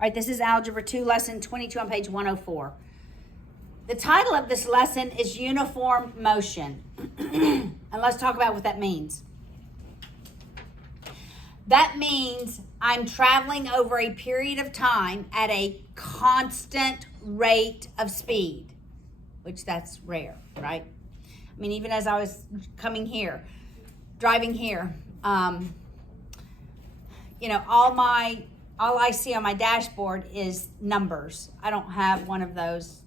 right, this is Algebra 2, Lesson 22 on page 104. The title of this lesson is Uniform Motion. And let's talk about what that means. That means I'm traveling over a period of time at a constant rate of speed, which that's rare, right? I mean, even as I was coming here, driving here, all I see on my dashboard is numbers. I don't have one of those.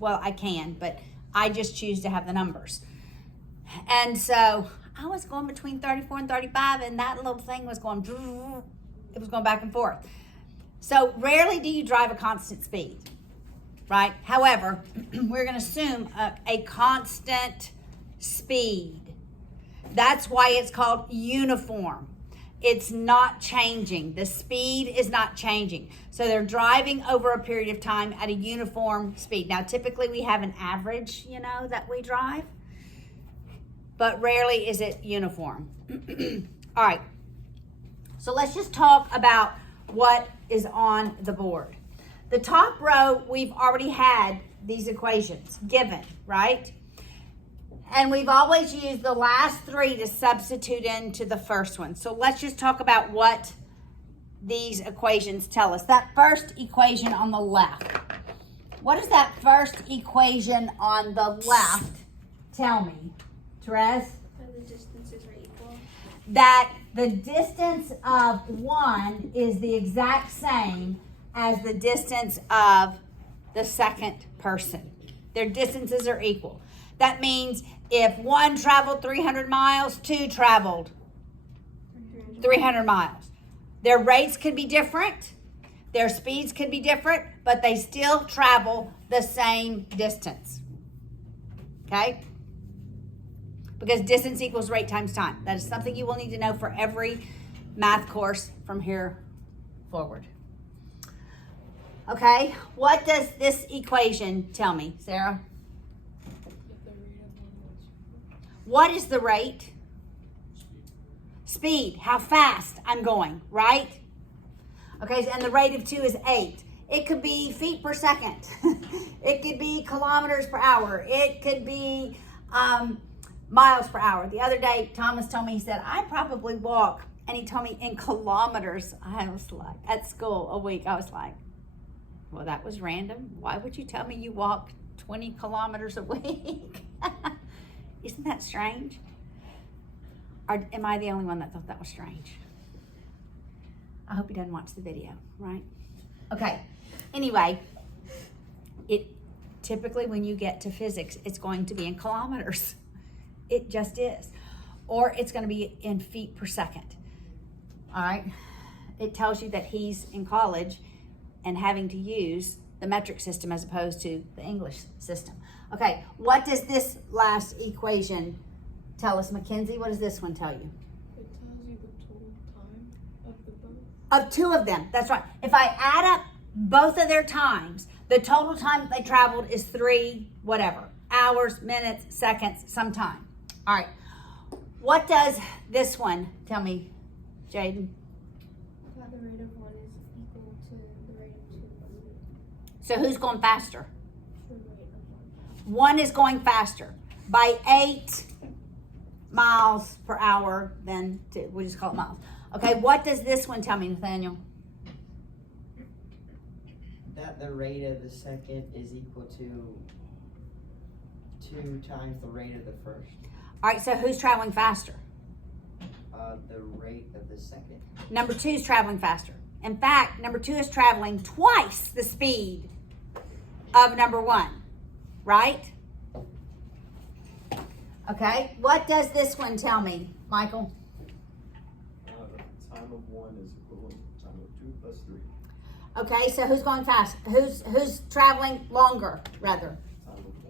Well, I can, but I just choose to have the numbers. And so I was going between 34 and 35, and that little thing was going, it was going back and forth. So rarely do you drive a constant speed, right? However, we're going to assume a constant speed. That's why it's called uniform. It's not changing. The speed is not changing. So they're driving over a period of time at a uniform speed. Now, typically we have an average, that we drive, but rarely is it uniform. All right. So let's just talk about what is on the board. The top row, we've already had these equations given, right? And we've always used the last three to substitute into the first one. So let's just talk about what these equations tell us. That first equation on the left. What does that first equation on the left tell me? Therese? That the distances are equal. That the distance of one is the exact same as the distance of the second person. Their distances are equal. That means if one traveled 300 miles, two traveled 300 miles. Their rates could be different, their speeds could be different, but they still travel the same distance. Okay? Because distance equals rate times time. That is something you will need to know for every math course from here forward. Okay, what does this equation tell me, Sarah? What is the rate? Speed, how fast I'm going, right? Okay, and the rate of 2 is 8. It could be feet per second. It could be kilometers per hour. It could be miles per hour. The other day, Thomas told me, he said, I probably walk, and he told me in kilometers. I was like, at school a week, I was like, well, that was random. Why would you tell me you walk 20 kilometers a week? Isn't that strange? Or am I the only one that thought that was strange? I hope he doesn't watch the video, right? Okay. Anyway, it typically when you get to physics, it's going to be in kilometers. It just is. Or it's going to be in feet per second. All right? It tells you that he's in college and having to use the metric system as opposed to the English system. Okay, what does this last equation tell us, Mackenzie? What does this one tell you? It tells you the total time of the both. Of two of them, that's right. If I add up both of their times, the total time that they traveled is 3 whatever, hours, minutes, seconds, some time. All right, what does this one tell me, Jaden? That the rate of 1 is equal to the rate of 2. So who's going faster? The rate of 1. One is going faster by 8 miles per hour than 2. We just call it miles. Okay, what does this one tell me, Nathaniel? That the rate of the second is equal to 2 times the rate of the first. All right, so who's traveling faster? The rate of the second. Number 2 is traveling faster. In fact, number 2 is traveling twice the speed of number 1, right? Okay, what does this one tell me, Michael? The time of 1 is equivalent to the time of 2 plus 3. Okay, so who's going fast? Who's traveling longer, rather? Time of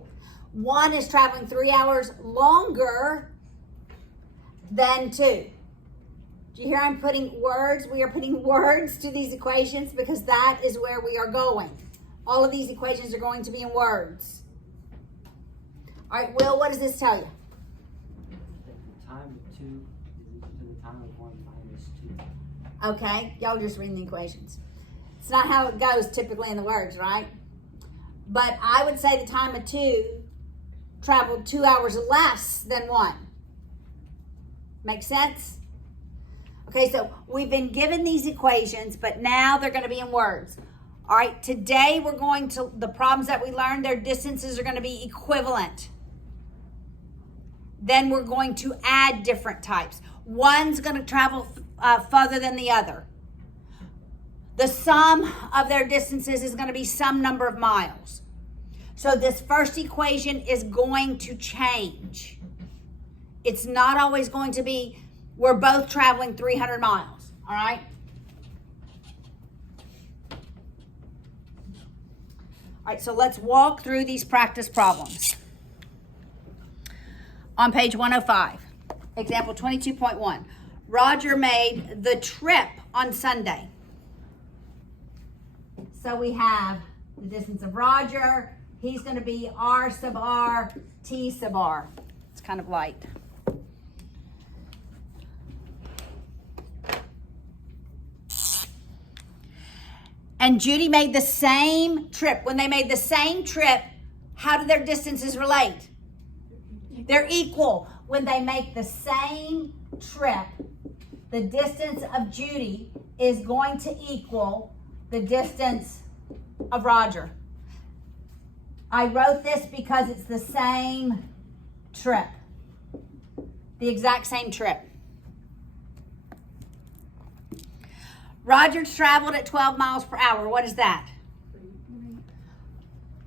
1. 1 is traveling 3 hours longer than 2. Do you hear I'm putting words? We are putting words to these equations because that is where we are going. All of these equations are going to be in words. All right, Will, what does this tell you? The time of 2 is equal to the time of 1 minus 2. Okay, y'all just reading the equations. It's not how it goes typically in the words, right? But I would say the time of 2 traveled 2 hours less than 1. Make sense? Okay, so we've been given these equations, but now they're going to be in words. All right, today we're going to, the problems that we learned, their distances are going to be equivalent. Then we're going to add different types. One's going to travel further than the other. The sum of their distances is going to be some number of miles. So this first equation is going to change. It's not always going to be, we're both traveling 300 miles, all right? All right, so let's walk through these practice problems. On page 105, example 22.1. Roger made the trip on Sunday. So we have the distance of Roger. He's going to be R sub R, T sub R. It's kind of light. And Judy made the same trip. When they made the same trip, how do their distances relate? They're equal. When they make the same trip, the distance of Judy is going to equal the distance of Roger. I wrote this because it's the same trip. The exact same trip. Roger traveled at 12 miles per hour. What is that?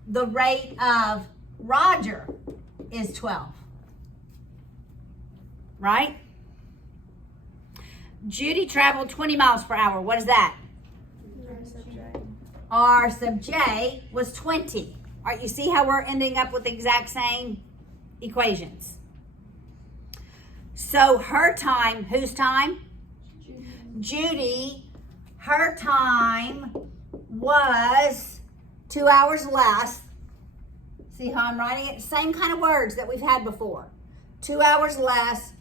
The rate of Roger is 12. Right? Judy traveled 20 miles per hour. What is that? R sub J was 20. All right, you see how we're ending up with the exact same equations. So her time, whose time? Judy, her time was 2 hours less. See how I'm writing it? Same kind of words that we've had before. 2 hours less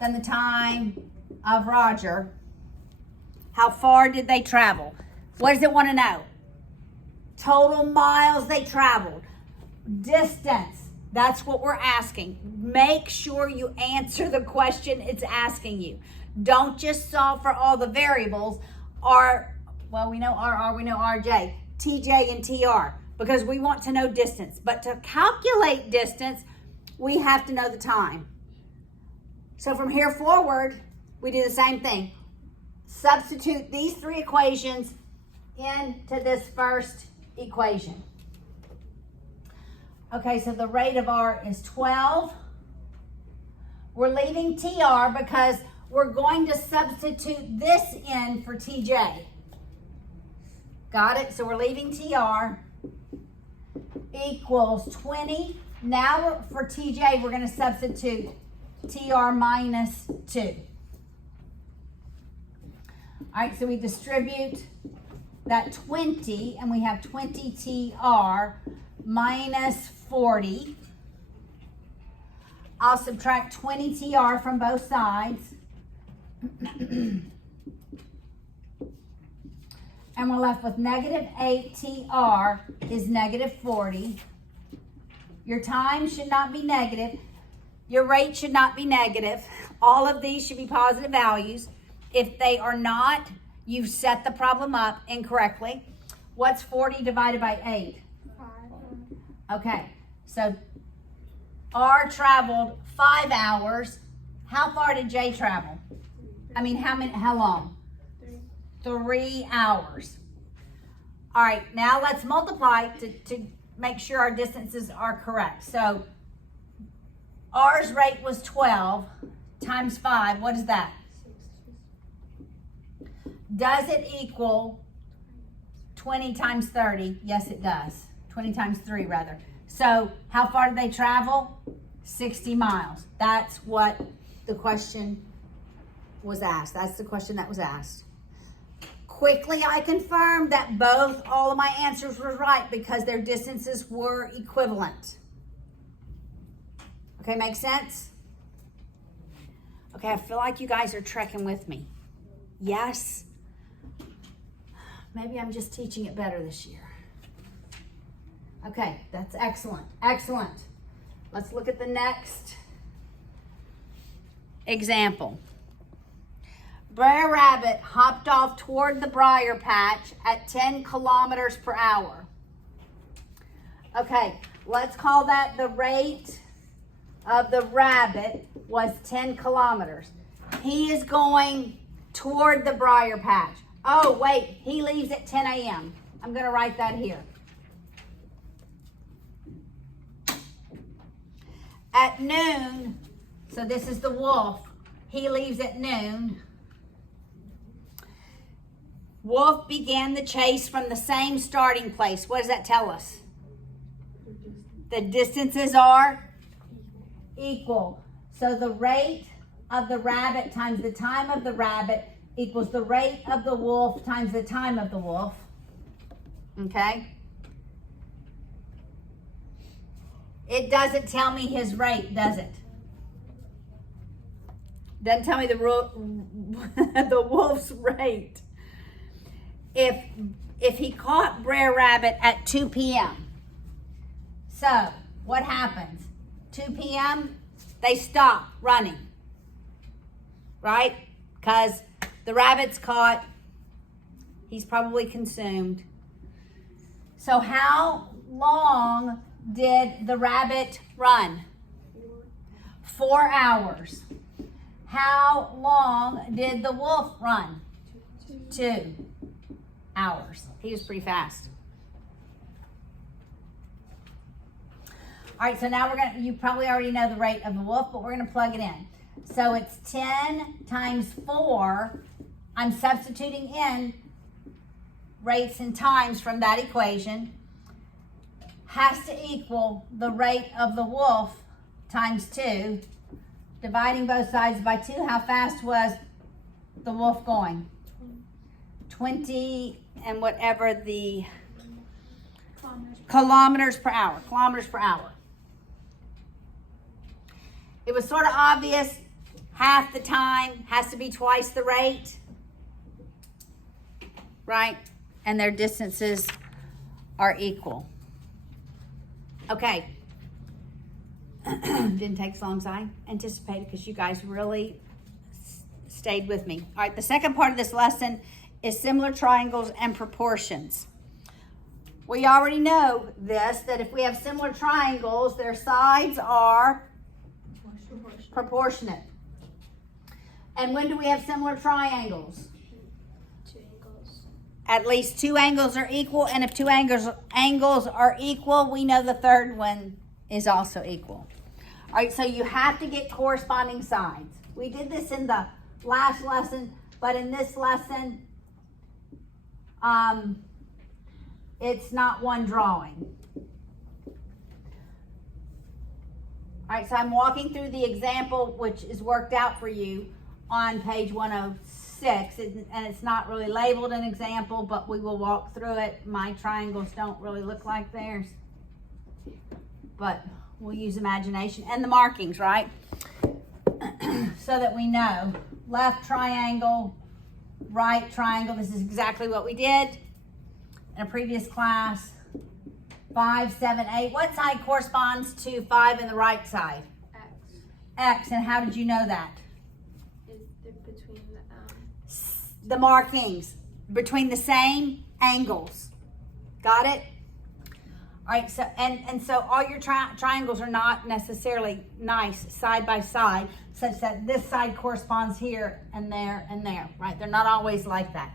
than the time of Roger. How far did they travel? What does it want to know? Total miles they traveled. Distance. That's what we're asking. Make sure you answer the question it's asking you. Don't just solve for all the variables. We know RR, we know RJ, TJ and TR, because we want to know distance. But to calculate distance, we have to know the time. So from here forward, we do the same thing. Substitute these 3 equations into this first equation. Okay, so the rate of R is 12. We're leaving TR because we're going to substitute this in for TJ. Got it? So we're leaving TR equals 20. Now for TJ, we're going to substitute TR minus 2. All right, so we distribute that 20, and we have 20 TR minus 40. I'll subtract 20 TR from both sides. And we're left with negative 8 TR is negative 40. Your time should not be negative. Your rate should not be negative. All of these should be positive values. If they are not, you've set the problem up incorrectly. What's 40 divided by 8? 5. Okay, so R traveled 5 hours. How far did J travel? How long? 3 hours. All right, now let's multiply to make sure our distances are correct. So R's rate was 12 times 5. What is that? Does it equal 20 times 30? Yes, it does. 20 times 3, rather. So how far did they travel? 60 miles. That's what the question was asked. That's the question that was asked. Quickly, I confirmed that all of my answers were right because their distances were equivalent. Okay, make sense? Okay, I feel like you guys are trekking with me. Yes? Maybe I'm just teaching it better this year. Okay, that's excellent. Excellent. Let's look at the next example. Brer Rabbit hopped off toward the briar patch at 10 kilometers per hour. Okay, let's call that the rate of the rabbit was 10 kilometers. He is going toward the briar patch. Oh, wait, he leaves at 10 a.m. I'm going to write that here. At noon, so this is the wolf, he leaves at noon. Wolf began the chase from the same starting place. What does that tell us? The distances are equal. So the rate of the rabbit times the time of the rabbit equals the rate of the wolf times the time of the wolf. Okay? It doesn't tell me his rate, does it? Doesn't tell me the wolf's rate. If he caught Brer Rabbit at 2 p.m. So, what happens? 2 p.m., they stop running. Right? Because the rabbit's caught. He's probably consumed. So, how long did the rabbit run? 4 hours. How long did the wolf run? 2 hours. He was pretty fast. All right, so now you probably already know the rate of the wolf, but we're going to plug it in. So it's 10 times 4. I'm substituting in rates and times from that equation. Has to equal the rate of the wolf times 2. Dividing both sides by 2, how fast was the wolf going? 20 and whatever the kilometers per hour. Kilometers per hour. It was sort of obvious. Half the time has to be twice the rate. Right? And their distances are equal. Okay. Didn't take as long as I anticipated because you guys really stayed with me. All right, the second part of this lesson is similar triangles and proportions. We already know this, that if we have similar triangles, their sides are proportionate. And when do we have similar triangles? 2 angles. At least 2 angles are equal, and if 2 angles are equal, we know the third one is also equal. All right, so you have to get corresponding sides. We did this in the last lesson, but in this lesson, it's not one drawing. All right, so I'm walking through the example, which is worked out for you on page 106, and it's not really labeled an example, but we will walk through it. My triangles don't really look like theirs, but we'll use imagination and the markings, right? So that we know. Left triangle, right triangle. This is exactly what we did in a previous class. 5, 7, 8. What side corresponds to 5 in the right side? X. X. And how did you know that? They're between The markings between the same angles. Got it? All right, so and so all your triangles are not necessarily nice side by side, such that this side corresponds here and there, right? They're not always like that.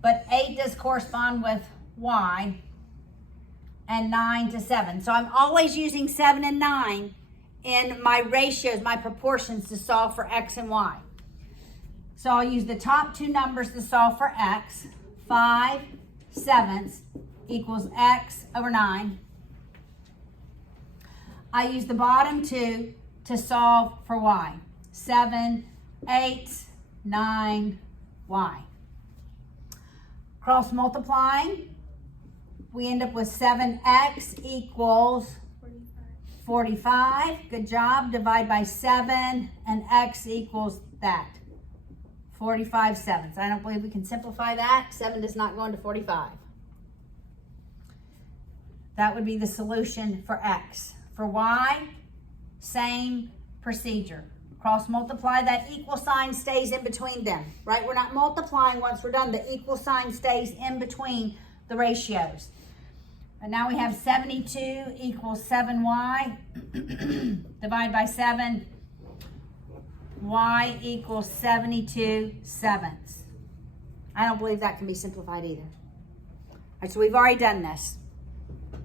But 8 does correspond with Y, and 9 to 7. So I'm always using 7 and 9 in my ratios, my proportions to solve for X and Y. So I'll use the top 2 numbers to solve for X. 5/7 equals X over 9. I use the bottom 2 to solve for Y. 7, 8, 9, Y. Cross multiplying, we end up with 7x equals 45. Good job. Divide by 7, and x equals that, 45 sevenths. I don't believe we can simplify that. 7 does not go into 45. That would be the solution for X. For Y, same procedure. Cross multiply, that equal sign stays in between them, right? We're not multiplying once we're done. The equal sign stays in between the ratios. And now we have 72 equals 7y. Divide by 7. Y equals 72 sevenths. I don't believe that can be simplified either. All right, so we've already done this.